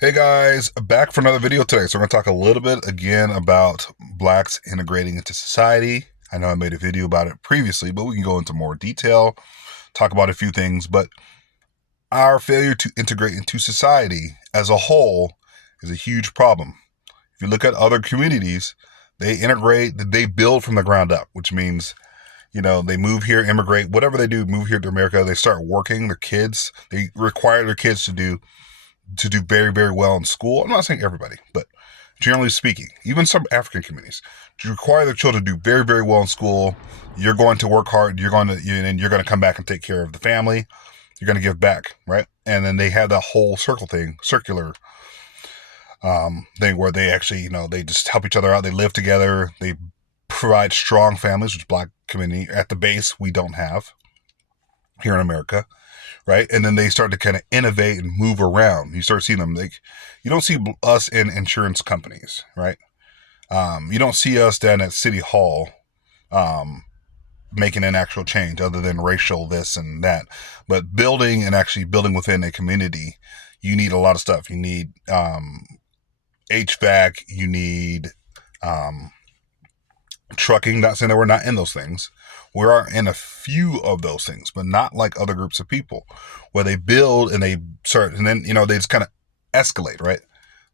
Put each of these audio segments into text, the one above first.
Hey guys, back for another video today. So we're going to talk a little bit again about blacks integrating into society. I know I made a video about it previously, but we can go into more detail, talk about a few things. But our failure to integrate into society as a whole is a huge problem. If you look at other communities, they integrate, they build from the ground up, which means, they move here, immigrate, whatever they do, move here to America, they start working, their kids, they require their kids to do very, very well in school. I'm not saying everybody, but generally speaking, even some African communities, to require their children to do very, very well in school. You're going to work hard. And you're going to come back and take care of the family. You're going to give back, right? And then they have that whole circular thing where they actually, they just help each other out. They live together. They provide strong families, which black community at the base we don't have here in America, right? And then they start to kind of innovate and move around. You start seeing them like you don't see us in insurance companies, right? You don't see us down at City Hall um, making an actual change other than racial this and that. But building and actually building within a community, you need a lot of stuff. You need HVAC, you need um, trucking. Not saying that we're not in those things. We are in a few of those things, but not like other groups of people where they build and they start, and then, they just kind of escalate, right?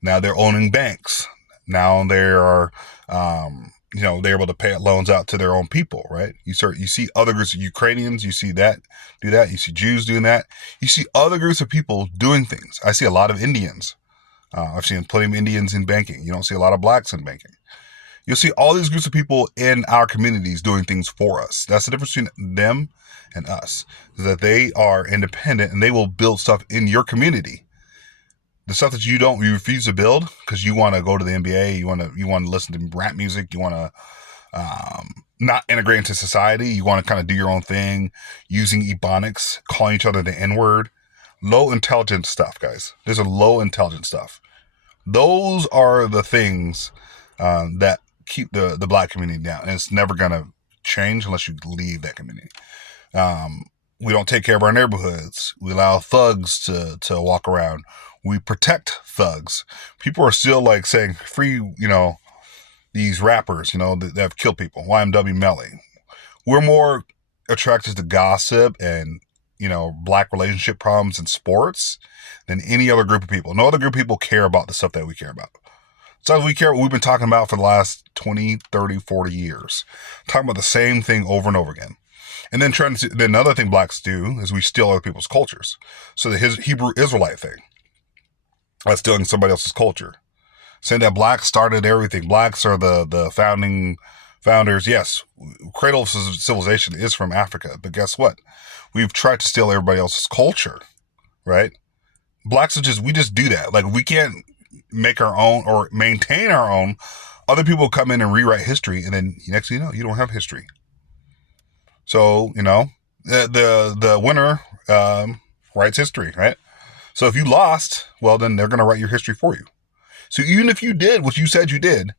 Now they're owning banks. Now they are, they're able to pay loans out to their own people, right? You see other groups of Ukrainians, you see that, do that. You see Jews doing that. You see other groups of people doing things. I see a lot of Indians. I've seen plenty of Indians in banking. You don't see a lot of blacks in banking. You'll see all these groups of people in our communities doing things for us. That's the difference between them and us, is that they are independent and they will build stuff in your community. The stuff that you refuse to build because you want to go to the NBA, you want to listen to rap music, you want to not integrate into society, you want to kind of do your own thing, using ebonics, calling each other the N-word, low intelligence stuff, guys. There's a low intelligence stuff. Those are the things that keep the black community down, and it's never gonna change unless you leave that community. We don't take care of our neighborhoods. We allow thugs to walk around. We protect thugs. People are still like saying free, these rappers, that have killed people. YMW Melly. We're more attracted to gossip and black relationship problems in sports than any other group of people. No other group of people care about the stuff that we care about. So we care what we've been talking about for the last 20, 30, 40 years. Talking about the same thing over and over again. And then then another thing blacks do is we steal other people's cultures. So the Hebrew Israelite thing, that's stealing somebody else's culture. Saying that blacks started everything. Blacks are the founders. Yes, cradle of civilization is from Africa. But guess what? We've tried to steal everybody else's culture, right? Blacks we just do that. Like we can't make our own or maintain our own. Other people come in and rewrite history, and then next thing you know, you don't have history. So the winner writes history, right? So if you lost, well, then they're going to write your history for you. So even if you did what you said you did,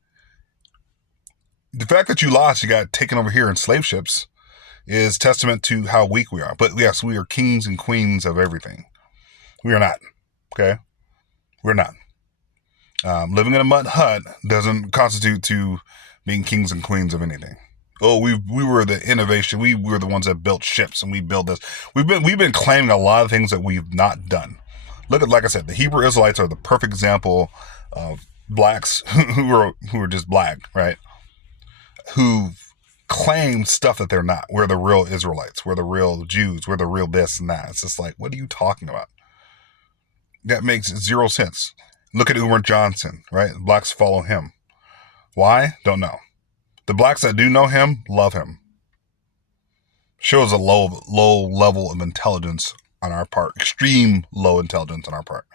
the fact that you lost, you got taken over here in slave ships, is testament to how weak we are. But yes, we are kings and queens of everything. We are not. Okay, we're not. Living in a mud hut doesn't constitute to being kings and queens of anything. Oh, we were the innovation. We were the ones that built ships, and we built this. We've been claiming a lot of things that we've not done. Look at, like I said, the Hebrew Israelites are the perfect example of blacks who are just black, right? Who claim stuff that they're not. We're the real Israelites. We're the real Jews. We're the real this and that. It's just like, what are you talking about? That makes zero sense. Look at Umar Johnson, right? Blacks follow him. Why? Don't know. The blacks that do know him love him. Shows a low level of intelligence on our part. Extreme low intelligence on our part.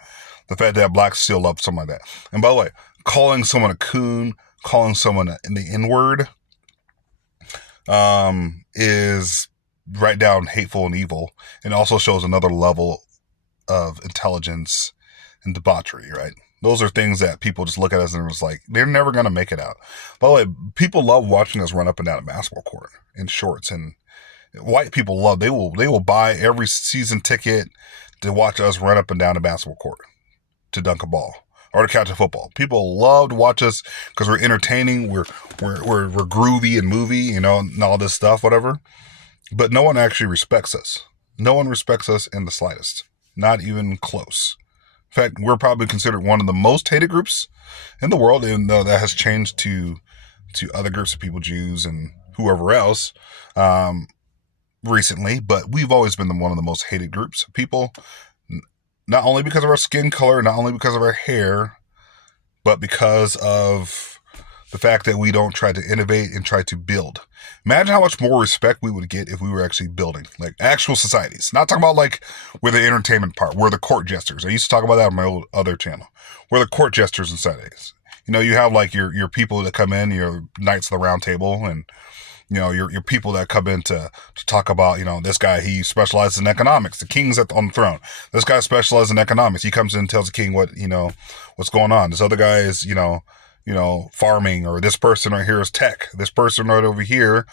The fact that blacks still love someone like that. And by the way, calling someone a coon, calling someone the N-word, is right down hateful and evil, and also shows another level of intelligence and debauchery, right? Those are things that people just look at us and it's like, they're never going to make it out. By the way, people love watching us run up and down a basketball court in shorts, and white people love, they will buy every season ticket to watch us run up and down a basketball court. to dunk a ball or to catch a football. People love to watch us because we're entertaining, we're groovy and movie, and all this stuff, whatever. But no one actually respects us. No one respects us in the slightest. Not even close. In fact, we're probably considered one of the most hated groups in the world, even though that has changed to other groups of people, Jews and whoever else, recently. But we've always been one of the most hated groups of people, not only because of our skin color, not only because of our hair, but because of the fact that we don't try to innovate and try to build. Imagine how much more respect we would get if we were actually building, like actual societies. Not talking about like we're the entertainment part, we're the court jesters. I used to talk about that on my old other channel. We're the court jesters in societies. You have like your people that come in, your knights of the round table, and your people that come in to talk about, this guy, he specializes in economics. The king's on the throne. This guy specializes in economics. He comes in and tells the king what's going on. This other guy is, farming, or this person right here is tech. This person right over here,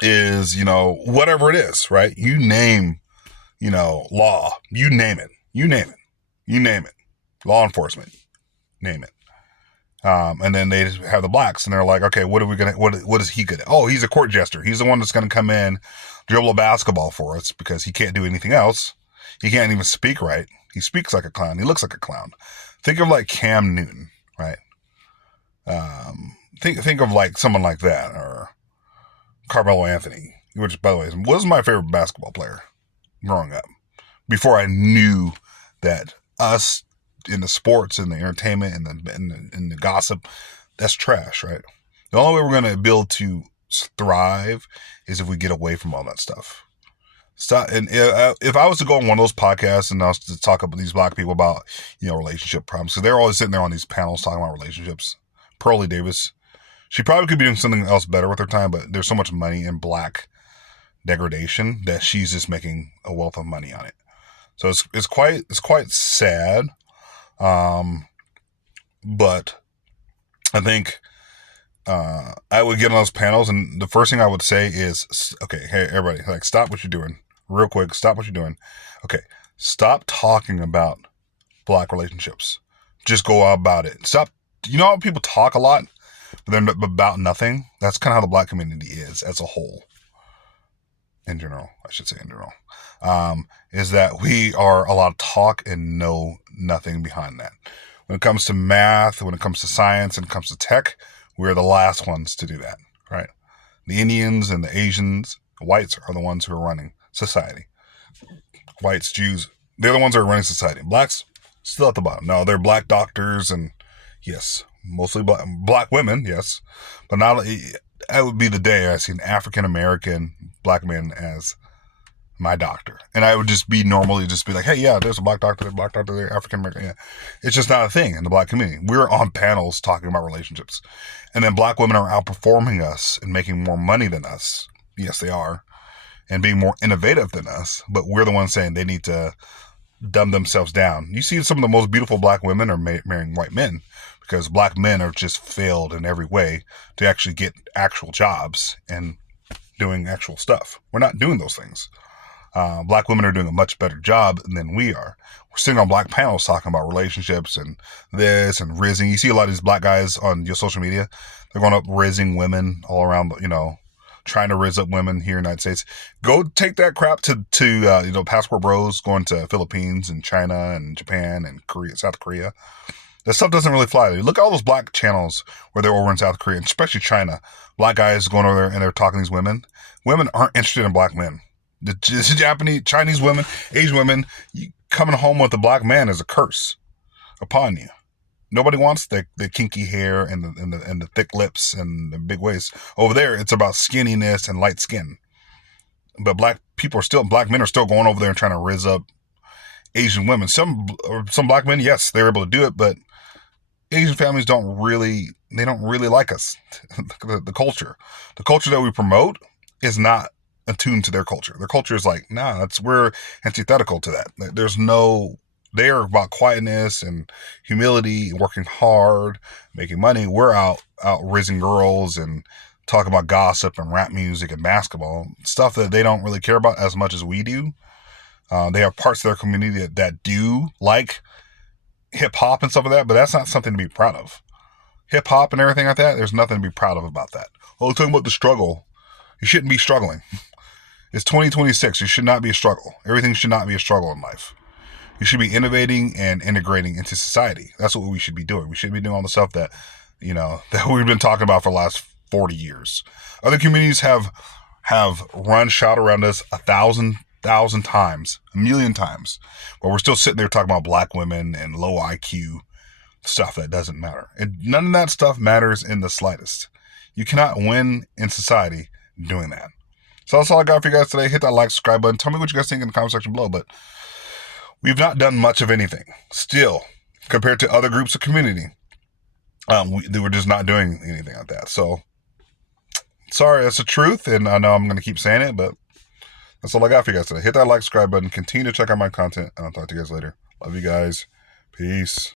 is, whatever it is, right? You name, law, you name it, law enforcement, name it. And then they have the blacks, and they're like, okay, what is he good at? Oh, he's a court jester. He's the one that's going to come in, dribble a basketball for us because he can't do anything else. He can't even speak right. He speaks like a clown. He looks like a clown. Think of like Cam Newton, right? Think of like someone like that, or Carmelo Anthony, which, by the way, was my favorite basketball player growing up. Before I knew that us in the sports and the entertainment and the gossip, that's trash, right? The only way we're going to be able to thrive is if we get away from all that stuff. And if I was to go on one of those podcasts and I was to talk about these black people about, relationship problems, because they're always sitting there on these panels talking about relationships. Pearlie Davis, she probably could be doing something else better with her time, but there's so much money in black degradation that she's just making a wealth of money on it. So it's quite sad. But I think I would get on those panels, and the first thing I would say is, okay, hey, everybody, like, stop what you're doing. Real quick, stop what you're doing. Okay, stop talking about black relationships. Just go about it. Stop. How people talk a lot, but they're about nothing? That's kind of how the black community is as a whole. In general, I should say in general. Is that we are a lot of talk and know nothing behind that. When it comes to math, when it comes to science, and it comes to tech, we're the last ones to do that, right? The Indians and the Asians, the whites are the ones who are running society. Whites, Jews, they're the ones who are running society. Blacks, still at the bottom. No, they're black doctors, and yes, mostly black women, yes. But not, that would be the day I see an African-American black man as my doctor. And I would just be like, hey, yeah, there's a black doctor there, African American. Yeah. It's just not a thing in the black community. We're on panels talking about relationships. And then black women are outperforming us and making more money than us. Yes, they are. And being more innovative than us. But we're the ones saying they need to dumb themselves down. You see some of the most beautiful black women are marrying white men because black men are just failed in every way to actually get actual jobs and doing actual stuff. We're not doing those things. Black women are doing a much better job than we are. We're sitting on black panels talking about relationships and this and rizzing. You see a lot of these black guys on your social media. They're going up rizzing women all around, trying to rizz up women here in the United States. Go take that crap to passport bros going to Philippines and China and Japan and Korea, South Korea. That stuff doesn't really fly. Look at all those black channels where they're over in South Korea, and especially China. Black guys going over there and they're talking to these women. Women aren't interested in black men. The Japanese, Chinese women, Asian women, coming home with a black man is a curse upon you. Nobody wants the kinky hair and the thick lips and the big waist. Over there, it's about skinniness and light skin. But black men are still going over there and trying to rizz up Asian women. Some black men, yes, they're able to do it, but Asian families don't really like us. The culture that we promote is not attuned to their culture. Their culture is like, nah, we're antithetical to that. They are about quietness and humility, working hard, making money. We're out rizzing girls and talking about gossip and rap music and basketball, stuff that they don't really care about as much as we do. They have parts of their community that do like hip hop and stuff like that, but that's not something to be proud of. Hip hop and everything like that, there's nothing to be proud of about that. Oh, talking about the struggle. You shouldn't be struggling. It's 2026. It should not be a struggle. Everything should not be a struggle in life. You should be innovating and integrating into society. That's what we should be doing. We should be doing all the stuff that, that we've been talking about for the last 40 years. Other communities have run shout around us 1,000 times, 1,000,000 times, but we're still sitting there talking about black women and low IQ stuff that doesn't matter. And none of that stuff matters in the slightest. You cannot win in society doing that. So that's all I got for you guys today. Hit that like, subscribe button. Tell me what you guys think in the comment section below. But we've not done much of anything still compared to other groups of community. We're just not doing anything like that. So sorry, that's the truth. And I know I'm going to keep saying it, but that's all I got for you guys today. Hit that like, subscribe button. Continue to check out my content. And I'll talk to you guys later. Love you guys. Peace.